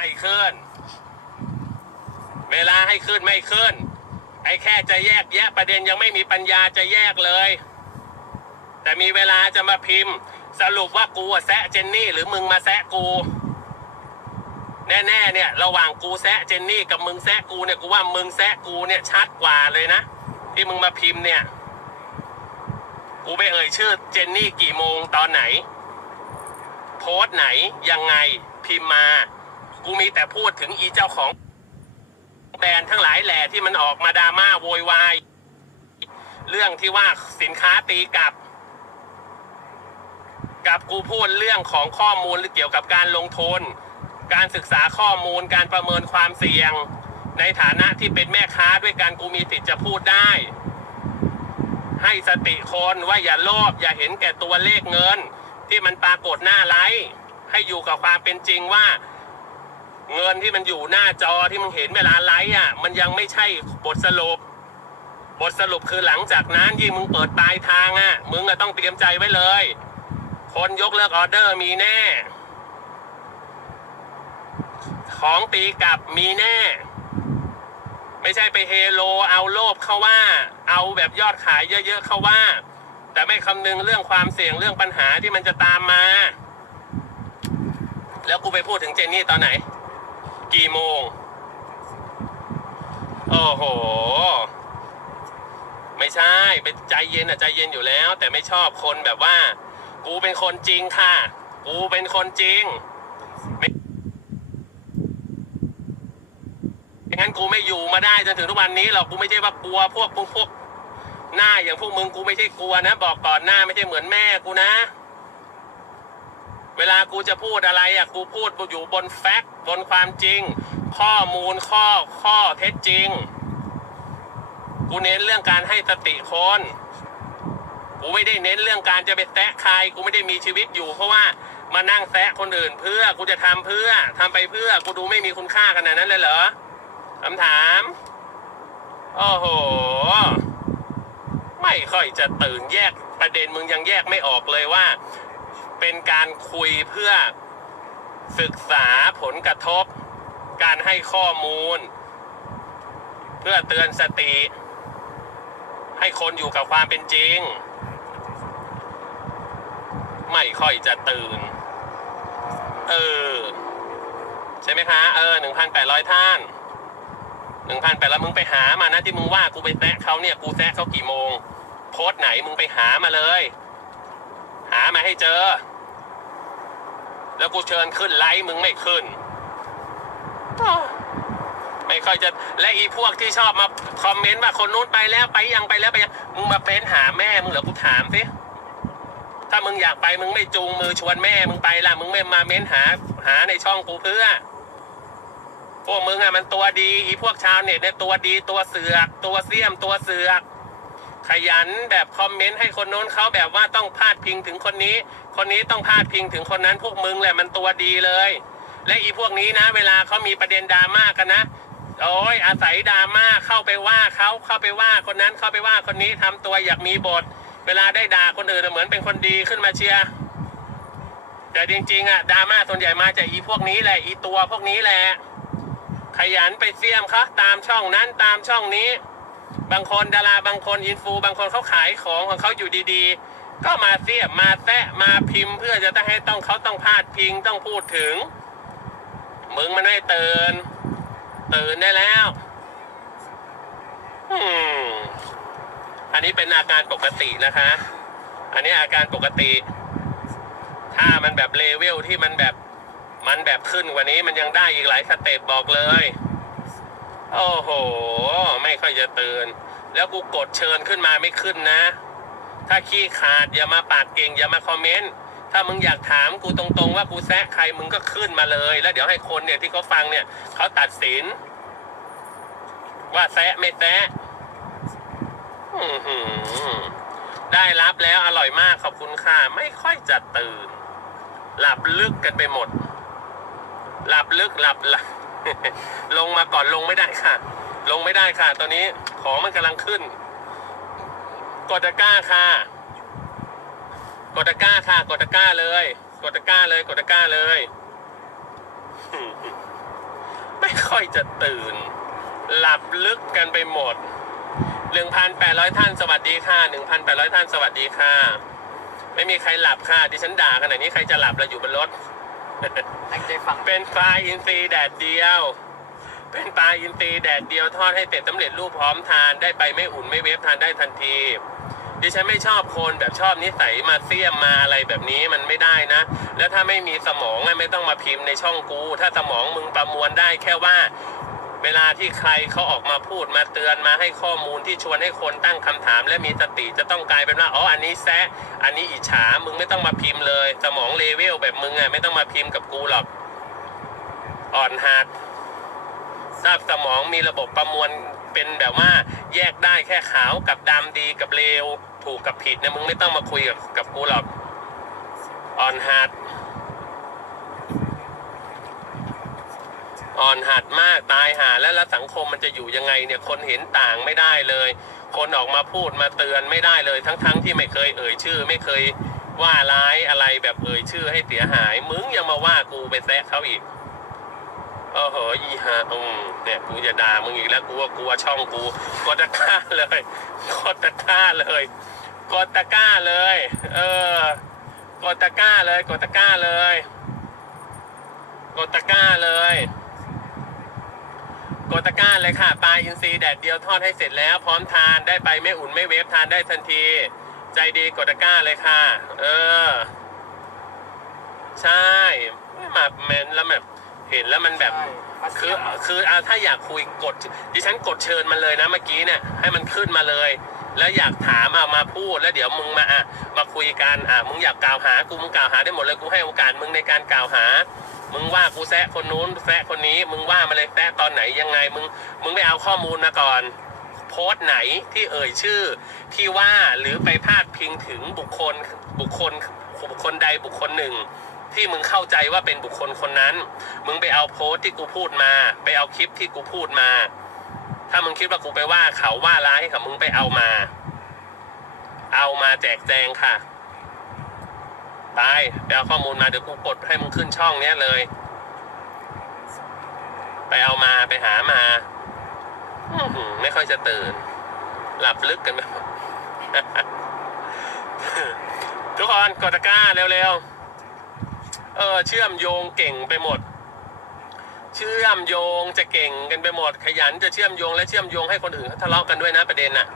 ไม่ขึ้น เวลาให้ขึ้นไม่ขึ้น ไอ้แค่จะแยกแยะประเด็นยังไม่มีปัญญาจะแยกเลย แต่มีเวลาจะมาพิมพ์ สรุปว่ากูแซะเจนนี่หรือมึงมาแซะกู แน่ๆเนี่ย ระหว่างกูแซะเจนนี่กับมึงแซะกูเนี่ยกูว่ามึงแซะกูเนี่ยชัดกว่าเลยนะที่มึงมาพิมพ์เนี่ย กูไปเอ่ยชื่อเจนนี่กี่โมงตอนไหน โพสต์ไหนยังไงพิมพ์มา กูมีแต่พูดถึงอีเจ้าของแบรนด์ทั้งหลายแหล่ที่มันออกมาดราม่าโวยวายเรื่องที่ว่าสินค้าตีกลับ กับกูพูดเรื่องของข้อมูลหรือเกี่ยวกับการลงทุน การศึกษาข้อมูลการประเมินความเสี่ยง ในฐานะที่เป็นแม่ค้าด้วยกันกูมีสิทธิ์จะพูดได้ ให้สติคนว่าอย่าโลภอย่าเห็นแก่ตัวเลขเงิน ที่มันปรากฏหน้าไลฟ์ให้อยู่กับความเป็นจริงว่า เงินที่มันอยู่หน้าจอที่มึงเห็นเวลาไลฟ์อะ มันยังไม่ใช่บทสรุป บทสรุปคือหลังจากนั้นยิ่งมึงเปิดปลายทางอะ มึงอะต้องเตรียมใจไว้เลย คนยกเลิกออเดอร์มีแน่ ของตีกลับมีแน่ ไม่ใช่ไปเฮโลเอาโลภเข้าว่า เอาแบบยอดขายเยอะๆเข้าว่า แต่ไม่คำนึงเรื่องความเสี่ยงเรื่องปัญหาที่มันจะตามมา แล้วกูไปพูดถึงเจนนี่ตอนไหน กี่โมง โอ้โห ไม่ใช่เป็นใจเย็นอะใจเย็นอยู่แล้ว แต่ไม่ชอบคนแบบว่า กูเป็นคนจริงค่ะ กูเป็นคนจริงไม่ไม่งั้นกูไม่อยู่มาได้จนถึงทุกวันนี้หรอกกูไม่ใช่ว่ากลัวพวกพวกพวกหน้าอย่างพวกมึงกูไม่ใช่กลัวนะ บอกก่อนหน้าไม่ใช่เหมือนแม่กูนะ เวลากูจะพูดอะไรอะกูพูดอยู่บนแฟกต์บนความจริง ข้อมูลข้อข้อเท็จจริง กูเน้นเรื่องการให้สติคนกูไม่ได้เน้นเรื่องการจะไปแซะใครกูไม่ได้มีชีวิตอยู่เพราะว่ามานั่งแซะคนอื่นเพื่อกูจะทำเพื่อทำไปเพื่อกูดูไม่มีคุณค่าขนาดนั้นเลยเหรอคำถามโอ้โห ไม่ค่อยจะตื่นแยกประเด็นมึงยังแยกไม่ออกเลยว่า เป็นการคุยเพื่อศึกษาผลกระทบ การให้ข้อมูล เพื่อเตือนสติ ให้คนอยู่กับความเป็นจริง ไม่ค่อยจะตื่น เออ ใช่ไหมคะ เออหนึ่งพันแปดร้อยท่านหนึ่งพันแปดแล้วมึงไปหามานะที่มึงว่ากูไปแซะเขาเนี่ย กูแซะเขากี่โมง โพสต์ไหนมึงไปหามาเลย หามาให้เจอ แล้วกูเชิญขึ้นไลฟ์มึงไม่ขึ้น ไม่ค่อยจะและอีพวกที่ชอบมาคอมเมนต์ว่าคนนู้นไปแล้วไปยังไปแล้วไปยังมึงมาเป็นหาแม่มึงเหรอกูถามสิถ้ามึงอยากไปมึงไม่จูงมือชวนแม่มึงไปล่ะมึงไม่มาเม้นหาหาในช่องกูเพื่อ พวกมึงอะมันตัวดี อีพวกชาวเน็ตเนี่ยตัวดีตัวเสือก ตัวเสี้ยมตัวเสือก ขยันแบบคอมเมนต์ให้คนโน้นเขาแบบว่าต้องพาดพิงถึงคนนี้ คนนี้ต้องพาดพิงถึงคนนั้นพวกมึงแหละมันตัวดีเลย และอีพวกนี้นะ เวลาเขามีประเด็นดราม่ากันนะโอ้ยอาศัยดราม่าเข้าไปว่าเขาเข้าไปว่าคนนั้นเข้าไปว่าคนนี้ทำตัวอยากมีบท เวลาได้ด่าคนอื่นเหมือนเป็นคนดีขึ้นมาเชียร์แต่จริงๆอะดราม่าส่วนใหญ่มาจากอีพวกนี้แหละอีตัวพวกนี้แหละ ขยันไปเสี่ยมเขาตามช่องนั้นตามช่องนี้ บางคนดาราบางคนอินฟูบางคนเขาขายของของเขาอยู่ดีๆ ก็มาเสียบมาแตะมาพิมพ์ เพื่อจะต้องให้ต้องเขาต้องพาดพิงต้องพูดถึง มึงมันไม่ตื่นตื่นได้แล้วอันนี้เป็นอาการปกตินะคะ อันนี้อาการปกติ ถ้ามันแบบเลเวลที่มันแบบมันแบบขึ้นกว่านี้มันยังได้อีกหลายสเต็ปบอกเลย โอ้โห ไม่ค่อยจะตื่น แล้วกูกดเชิญขึ้นมาไม่ขึ้นนะ ถ้าขี้ขาดอย่ามาปากเก่งอย่ามาคอมเมนต์ ถ้ามึงอยากถามกูตรงๆ ว่ากูแซะใครมึงก็ขึ้นมาเลย แล้วเดี๋ยวให้คนเนี่ยที่เขาฟังเนี่ยเขาตัดสิน ว่าแซะไม่แซะได้รับแล้วอร่อยมากขอบคุณค่ะ ไม่ค่อยจะตื่น หลับลึกกันไปหมด หลับลึกหลับหลับ ลงมาก่อนลงไม่ได้ค่ะ ลงไม่ได้ค่ะ ตอนนี้ของมันกำลังขึ้น กดตะกร้าค่ะ กดตะกร้าค่ะ กดตะกร้าเลย กดตะกร้าเลย กดตะกร้าเลย ไม่ค่อยจะตื่น หลับลึกกันไปหมด1,800ท่านสวัสดีค่ะ1,800ท่านสวัสดีค่ะ ไม่มีใครหลับค่ะ ดิฉันด่าขนาดนี้ใครจะหลับเราอยู่บนรถ ตั้งใจฟังเป็นปลาอินทรีแดดเดียว เป็นปลาอินทรีแดดเดียวทอดให้เสร็จสำเร็จรูปพร้อมทานได้ไปไม่อุ่นไม่เวฟทานได้ทันทีดิฉันไม่ชอบคนแบบชอบนิสัยมาเสี้ยมมาอะไรแบบนี้มันไม่ได้นะ แล้วถ้าไม่มีสมองไม่ต้องมาพิมพ์ในช่องกู ถ้าสมองมึงประมวลได้แค่ว่า เวลาที่ใครเขาออกมาพูดมาเตือนมาให้ข้อมูลที่ชวนให้คนตั้งคำถาม และมีสติจะต้องกลายเป็นว่าอ๋ออันนี้แซะอันนี้อิจฉามึงไม่ต้องมาพิมพ์เลย สมองเลเวลแบบมึงอะไม่ต้องมาพิมพ์กับกูหรอกอ่อนหัดทราบสมองมีระบบประมวลเป็นแบบว่าแยกได้แค่ขาวกับดำดีกับเลว ถูกกับผิดเนี่ยมึงไม่ต้องมาคุยกับกับกูหรอกอ่อนหัด อ่อนหัดมากตายหาแล้วแล้วสังคมมันจะอยู่ยังไงเนี่ยคนเห็นต่างไม่ได้เลย คนออกมาพูดมาเตือนไม่ได้เลย ทั้งๆที่ไม่เคยเอ่ยชื่อ ไม่เคยว่าร้ายอะไรแบบเอ่ยชื่อให้เสียหาย มึงยังมาว่ากูไปแซะเขาอีกโอ้โหอีฮาอืมเนี่ยกูจะด่ามึงอีกแล้วกูว่ากลัวช่องกูกดตะก้าเลยกดตะก้าเลยกดตะก้าเลย เออกดตะก้าเลยกดตะก้าเลยกดตะก้าเลย กดตะกร้าเลยค่ะ ปลาอินทรีแดดเดียวทอดให้เสร็จแล้ว พร้อมทานได้ไปไม่อุ่นไม่เวฟทานได้ทันที ใจดีกดตะกร้าเลยค่ะ เออ ใช่ไม่มาเมนแล้วแบบเห็นแล้วมันแบบใช่มาคืเสีอยมคืออะถ้าอยากคุยกด ดิฉันกดเชิญมันเลยนะเมื่อกี้เนี่ย ให้มันขึ้นมาเลย แล้วอยากถามเอามาพูดแล้วเดี๋ยวมึงมาอะมาคุยกันอะมึงอยากกล่าวหากูมึงกล่าวหาได้หมดเลยกูให้โอกาสมึงในการกล่าวหา มึงว่ากูแซะคนนู้นแซะคนนี้ มึงว่ามาเลยแซะตอนไหนยังไง มึง มึงไปเอาข้อมูลมาก่อน โพสต์ไหนที่เอ่ยชื่อ ที่ว่าหรือไปพาดพิงถึงบุคคลบุคคลบุคคลใดบุคคลหนึ่ง ที่มึงเข้าใจว่าเป็นบุคคลคนนั้น มึงไปเอาโพสต์ที่กูพูดมา ไปเอาคลิปที่กูพูดมา ถ้ามึงคิดว่ากูไปว่าเขาว่าร้ายเขามึงไปเอามา เอามาแจกแจงค่ะ ไปไปเอาข้อมูลมาเดี๋ยวกูกดให้มึงขึ้นช่องเนี้ยเลย ไปเอามาไปหามาไม่ค่อยจะตื่น หลับลึกกันไหมทุกคนกดตะกร้าเร็วๆ เออ เชื่อมโยงเก่งไปหมด เชื่อมโยงจะเก่งกันไปหมด ขยันจะเชื่อมโยงและเชื่อมโยงให้คนอื่นเขาทะเลาะกันด้วยนะประเด็นน่ะ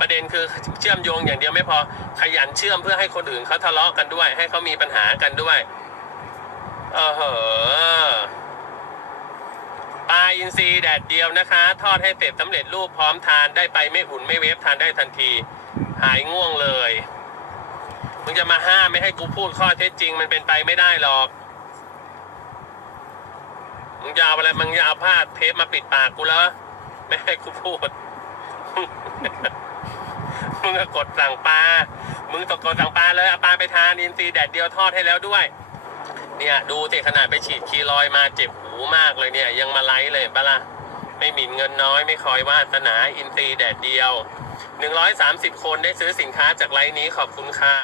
ประเด็นคือเชื่อมโยงอย่างเดียวไม่พอขยันเชื่อมเพื่อให้คนอื่นเขาทะเลาะกันด้วย ให้เขามีปัญหากันด้วยเออเหอปลาอินทรีแดดเดียวนะคะ ทอดให้เสร็จสำเร็จรูปพร้อมทานได้ไปไม่อุ่นไม่เวฟทานได้ทันที หายง่วงเลยมึงจะมาห้ามไม่ให้กูพูดข้อเท็จจริง มันเป็นไปไม่ได้หรอกมึงจะเอาอะไรมึงจะเอาผ้าเทปมาปิดปากกูแล้วไม่ให้กูพูด มึงก็กดสั่งปลา มึงตกกดสั่งปลาเลยเอาปลาไปทานอินทรีแดดเดียวทอดให้แล้วด้วย เนี่ยดูสิขนาดไปฉีดคีรอยมาเจ็บหูมากเลยเนี่ย ยังมาไลฟ์เลยปะล่ะไม่หมิ่นเงินน้อยไม่คอยวาสนาอินทรีแดดเดียว 130 คนได้ซื้อสินค้าจากไลฟ์นี้ขอบคุณค่ะ